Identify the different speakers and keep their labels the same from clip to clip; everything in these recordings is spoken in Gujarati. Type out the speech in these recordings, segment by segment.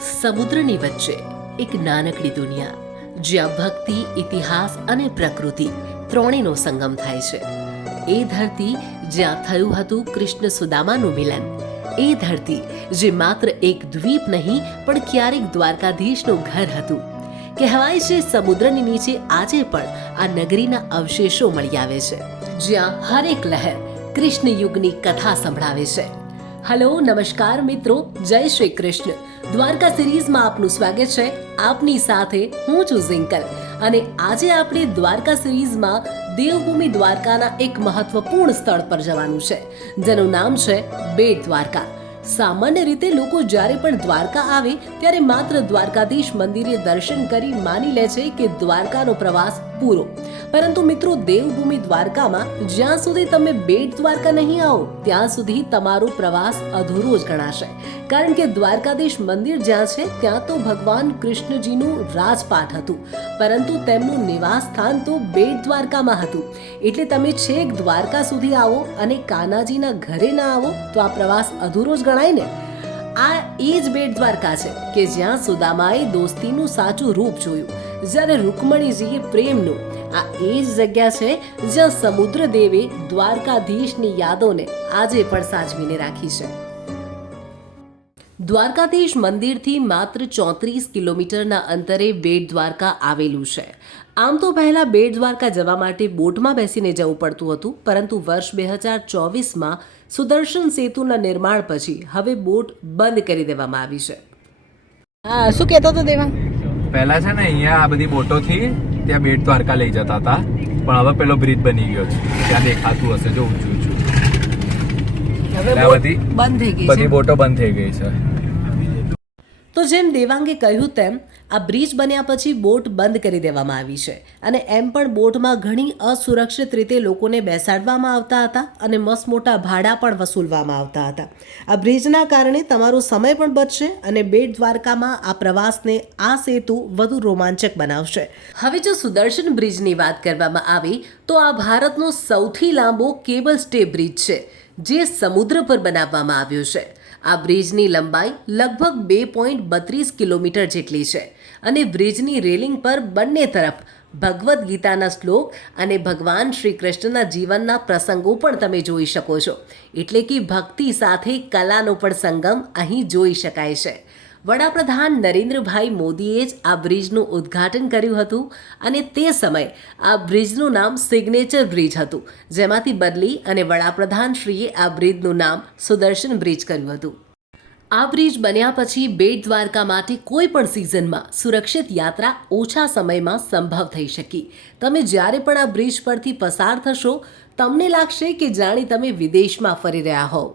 Speaker 1: સમુદ્રની વચ્ચે એક નાનકડી દુનિયા, જ્યાં ભક્તિ, ઇતિહાસ અને પ્રકૃતિ ત્રણેયનો સંગમ થાય છે. એ ધરતી જ્યાં થયું હતું કૃષ્ણ સુદામાનું મિલન, એ ધરતી જે માત્ર એક દ્વીપ નહીં, પણ ક્યારેક દ્વારકાધીશનું ઘર હતું. કહેવાય છે સમુદ્રની નીચે આજે પણ આ નગરીના અવશેષો મળી આવે છે, જ્યાં હરેક લહેર કૃષ્ણ યુગની કથા સંભળાવે છે. હલો, નમસ્કાર મિત્રો, જય શ્રી કૃષ્ણ. દ્વારકા સિરીઝમાં આપનું સ્વાગત છે. આપની સાથે હું છું ઝિંકલ. અને આજે આપણે દ્વારકા સિરીઝમાં દેવભૂમિ દ્વારકાના એક મહત્વપૂર્ણ સ્થળ પર જવાનું છે, જેનું નામ છે બેટ દ્વારકા. સામાન્ય રીતે લોકો જ્યારે પણ દ્વારકા આવે, ત્યારે માત્ર દ્વારકાધીશ મંદિરે દર્શન કરી માની લે છે કે દ્વારકાનો પ્રવાસ પૂરો. પરંતુ મિત્રો દેવભૂમિ દ્વારકામાં જ્યાં સુધી તમે બેટ દ્વારકા નહીં આવો, ત્યાં સુધી તમારો પ્રવાસ અધૂરો જ ગણાશે. કારણ કે દ્વારકાધીશ મંદિર જ્યાં છે, ત્યાં તો ભગવાન કૃષ્ણજીનું રાજપાટ હતું. પરંતુ તેમનું નિવાસ સ્થાન તો બેટ દ્વારકામાં હતું. એટલે તમે છેક દ્વારકા સુધી આવો અને કાનાજીના ઘરે ના આવો, તો આ પ્રવાસ અધૂરો જ ગણાય ને? આ એ જ બેટ દ્વારકા છે કે જ્યાં સુદામાએ દોસ્તીનું સાચું રૂપ જોયું. જ્યારે રૂકમણીજીએ પ્રેમનું, આ એ જ જગ્યા છે જ્યાં સમુદ્ર દેવે દ્વારકાધીશની યાદોને આજે પણ સાચવીને રાખી છે. દ્વારકાધીશ મંદિરથી માત્ર ચોત્રીસ કિલોમીટરના અંતરે બેટ દ્વારકા આવેલું છે. આમ તો પહેલા બેટ દ્વારકા જવા માટે બોટમાં બેસીને જવું પડતું હતું, પરંતુ વર્ષ બે હજાર ચોવીસમાં સુદર્શન સેતુના નિર્માણ પછી હવે બોટ બંધ કરી દેવામાં આવી છે.
Speaker 2: શું કહેતો હતો દેવા?
Speaker 3: પહેલા છે ને અહીંયા આ બધી બોટોથી ત્યાં બેટ દ્વારકા લઈ જતા હતા. પણ હવે પેલો બ્રિજ બની ગયો છે. ત્યાં દેખાતું હશે જો ઊંચું ઊંચું. બધી
Speaker 2: બંધ થઈ ગઈ
Speaker 3: બધી બોટો બંધ થઈ ગઈ છે.
Speaker 1: તો જેમ દેવાંગે કહ્યું તેમ, આ બ્રિજ બન્યા પછી બોટ બંધ કરી દેવામાં આવી છે અને એમ પણ બોટમાં ઘણી અસુરક્ષિત રીતે લોકોને બેસાડવામાં આવતા હતા અને મસમોટા ભાડા પણ વસૂલવામાં આવતા હતા. આ બ્રિજના કારણે તમારો સમય પણ બચશે અને બેટ દ્વારકામાં આ પ્રવાસને આ સેતુ વધુ રોમાંચક બનાવશે. હવે જો સુદર્શન બ્રિજની વાત કરવામાં આવે, તો આ ભારતનો સૌથી લાંબો કેબલ સ્ટે બ્રિજ છે. જે સમુદ્ર પર બનાવવામાં આવ્યો છે. આ બ્રિજની લંબાઈ લગભગ બે પોઈન્ટ બત્રીસ કિલોમીટર જેટલી છે અને બ્રિજની રેલિંગ પર બંને તરફ ભગવદ્ ગીતાના શ્લોક અને ભગવાન શ્રી કૃષ્ણના જીવનના પ્રસંગો પણ તમે જોઈ શકો છો. એટલે કે ભક્તિ સાથે કલાનો પણ સંગમ અહીં જોઈ શકાય છે. વડાપ્રધાન નરેન્દ્રભાઈ મોદીએ જ આ બ્રિજનું ઉદ્ઘાટન કર્યું હતું અને તે સમયે આ બ્રિજનું નામ સિગ્નેચર બ્રિજ હતું, જેમાંથી બદલી અને વડાપ્રધાન શ્રીએ આ બ્રિજનું નામ સુદર્શન બ્રિજ કર્યું હતું. આ બ્રિજ બન્યા પછી બેટ દ્વારકા માટે કોઈ પણ સિઝનમાં સુરક્ષિત યાત્રા ઓછા સમયમાં સંભવ થઈ શકી. તમે જ્યારે પણ આ બ્રિજ પરથી પસાર થશો, તમને લાગશે કે જાણે તમે વિદેશમાં ફરી રહ્યા હોવ.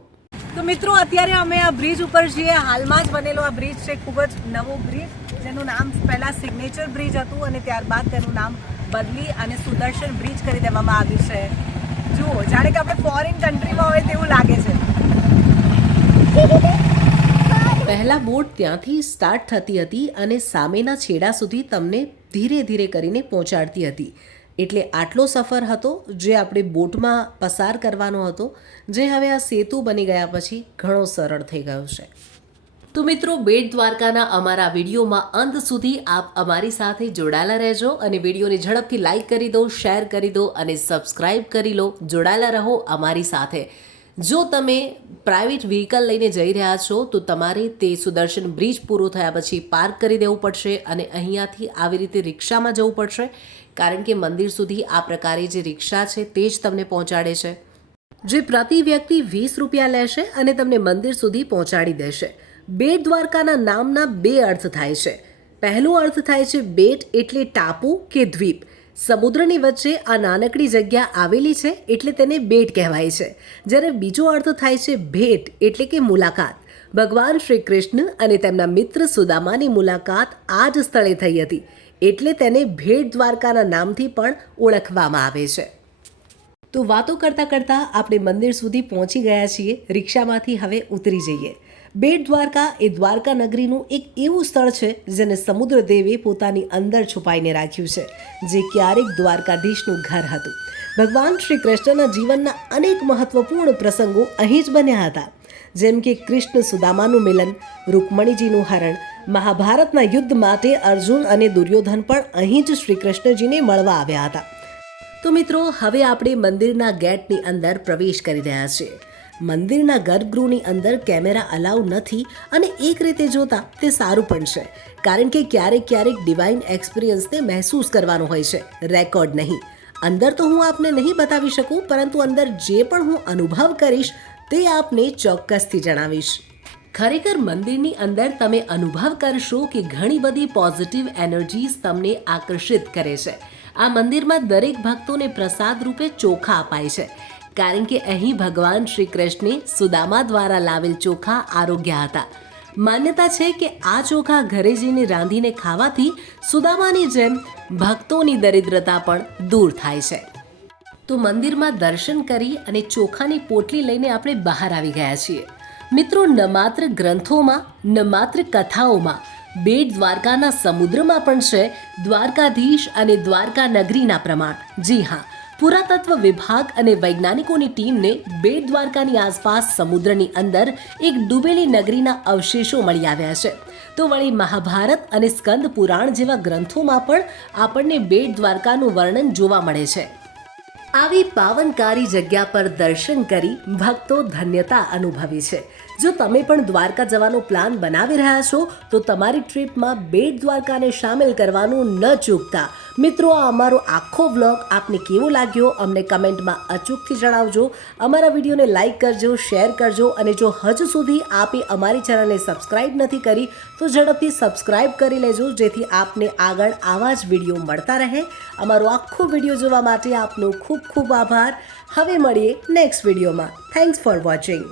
Speaker 2: તો મિત્રો, અત્યારે અમે આ બ્રિજ ઉપર છીએ. હાલમાં જ બનેલો આ બ્રિજ છે, ખૂબ જ નવો બ્રિજ જેનું નામ પહેલાં સિગ્નેચર બ્રિજ હતું અને ત્યારબાદ તેનું નામ બદલી અને સુદર્શન બ્રિજ કરી દેવામાં આવ્યું છે. જુઓ, જાણે કે આપણે ફોરેન કન્ટ્રીમાં હોય તેવું લાગે છે.
Speaker 1: પહેલાં બોટ ત્યાંથી સ્ટાર્ટ થતી હતી અને સામેના છેડા સુધી તમને ધીરે ધીરે કરીને પહોંચાડતી હતી. એટલે આટલો સફર હતો જે આપણે બોટમાં પસાર કરવાનો હતો, જે હવે આ સેતુ બની ગયા પછી ઘણો સરળ થઈ ગયો છે. તો મિત્રો, બેટ દ્વારકાના અમારા વિડીયોમાં અંત સુધી આપ અમારી સાથે જોડાયેલા રહેજો અને વિડીયોને ઝડપથી લાઈક કરી દો, શેર કરી દો અને સબસ્ક્રાઇબ કરી લો. જોડાયેલા રહો અમારી સાથે. જો તમે પ્રાઇવેટ વ્હીકલ લઈને જઈ રહ્યા છો, તો તમારે તે સુદર્શન બ્રિજ પૂરો થયા પછી પાર્ક કરી દેવું પડશે અને અહીંયાથી આવી રીતે રિક્ષામાં જવું પડશે. કારણ કે મંદિર સુધી આ પ્રકારે જે રિક્ષા છે તે જ તમને પહોંચાડે છે. જે પ્રતિ વ્યક્તિ વીસ રૂપિયા લેશે અને તમને મંદિર સુધી પહોંચાડી દેશે. બેટ દ્વારકાના નામના બે અર્થ થાય છે. પહેલો અર્થ થાય છે બેટ એટલે ટાપુ કે દ્વીપ. સમુદ્રની વચ્ચે આ નાનકડી જગ્યા આવેલી છે એટલે તેને બેટ કહેવાય છે, જ્યારે બીજો અર્થ થાય છે ભેટ એટલે કે મુલાકાત. ભગવાન શ્રી કૃષ્ણ અને તેમના મિત્ર સુદામાની મુલાકાત આ જ સ્થળે થઈ હતી, એટલે તેને ભેટ દ્વારકાના નામથી પણ ઓળખવામાં આવે છે. તો વાતો કરતાં કરતાં આપણે મંદિર સુધી પહોંચી ગયા છીએ, રિક્ષામાંથી હવે ઉતરી જઈએ. બેટ દ્વારકા એ દ્વારકા નગરીનું એક એવું સ્થળ છે જેને સમુદ્ર દેવે પોતાની અંદર છુપાઈને રાખ્યું છે, જે ક્યારેક દ્વારકાધીશનું ઘર હતું. ભગવાન શ્રી કૃષ્ણના જીવનના અનેક મહત્વપૂર્ણ પ્રસંગો અહીં જ બન્યા હતા. જેમ કે કૃષ્ણ સુદામાનું મિલન, રૂકમણીજીનું હરણ, મહાભારતના યુદ્ધ માટે અર્જુન અને દુર્યોધન પણ અહીં જ શ્રી કૃષ્ણજીને મળવા આવ્યા હતા. તો મિત્રો, હવે આપણે મંદિરના ગેટની અંદર પ્રવેશ કરી રહ્યા છીએ. મંદિરના ગર્ભગૃહની અંદર કેમેરા અલાઉ નથી અને એક રીતે જોતા તે સારું પણ છે. કારણ કે ક્યારેક ક્યારેક ડિવાઇન એક્સપિરિયન્સને મહેસૂસ કરવાનો હોય છે. રેકોર્ડ નહીં. અંદર તો હું આપને નહીં બતાવી શકું, પરંતુ અંદર જે પણ હું અનુભવ કરીશ, તે આપને ચોક્કસથી જણાવીશ. ખરેખર મંદિરની અંદર તમે અનુભવ કરશો કે ઘણી બધી પોઝિટિવ એનર્જીસ તમને આકર્ષિત કરે છે. આ મંદિરમાં દરેક ભક્તોને પ્રસાદ રૂપે ચોખા અપાય છે. કારણ કે અહીં ભગવાન શ્રી કૃષ્ણે સુદામા દ્વારા લાવેલ ચોખા આરોગ્ય હતા. માન્યતા છે કે આ ચોખા ઘરે જઈને રાંધીને ખાવાથી સુદામાની જેમ ભક્તોની દરિદ્રતા પણ દૂર થાય છે. તો મંદિરમાં દર્શન કરી અને ચોખાની પોટલી લઈને આપણે બહાર આવી ગયા છીએ. મિત્રો, ન માત્ર ગ્રંથોમાં, ન માત્ર કથાઓમાં, બેટ દ્વારકાના સમુદ્રમાં પણ છે દ્વારકાધીશ અને દ્વારકા નગરીના પ્રમાણ. જી હા પુરાતત્વ વિભાગ અને વૈજ્ઞાનિકોની ટીમને બેટ દ્વારકાની આસપાસ સમુદ્રની અંદર એક ડૂબેલી નગરીના અવશેષો મળી આવ્યા છે. તો વળી મહાભારત અને સ્કંદ પુરાણ જેવા ગ્રંથોમાં પણ આપણને બેટ દ્વારકાનું વર્ણન જોવા મળે છે. આવી પાવનકારી જગ્યા પર દર્શન કરી ભક્તો ધન્યતા અનુભવી છે. જો તમે પણ દ્વારકા જવાનો પ્લાન બનાવી રહ્યા છો, તો તમારી ટ્રીપમાં બેટ દ્વારકાને સામેલ કરવાનું ન ચૂકતા. મિત્રો, આ અમારો આખો વ્લોગ આપને કેવો લાગ્યો અમને કમેન્ટમાં અચૂકથી જણાવજો. અમારા વિડીયોને લાઇક કરજો, શેર કરજો અને જો હજુ સુધી આપે અમારી ચેનલને સબસ્ક્રાઇબ નથી કરી, તો ઝડપથી સબસ્ક્રાઇબ કરી લેજો, જેથી આપને આગળ આવા જ વીડિયો મળતા રહે. અમારો આખો વીડિયો જોવા માટે આપનો ખૂબ ખૂબ આભાર. હવે મળીએ નેક્સ્ટ વિડીયોમાં. Thanks for watching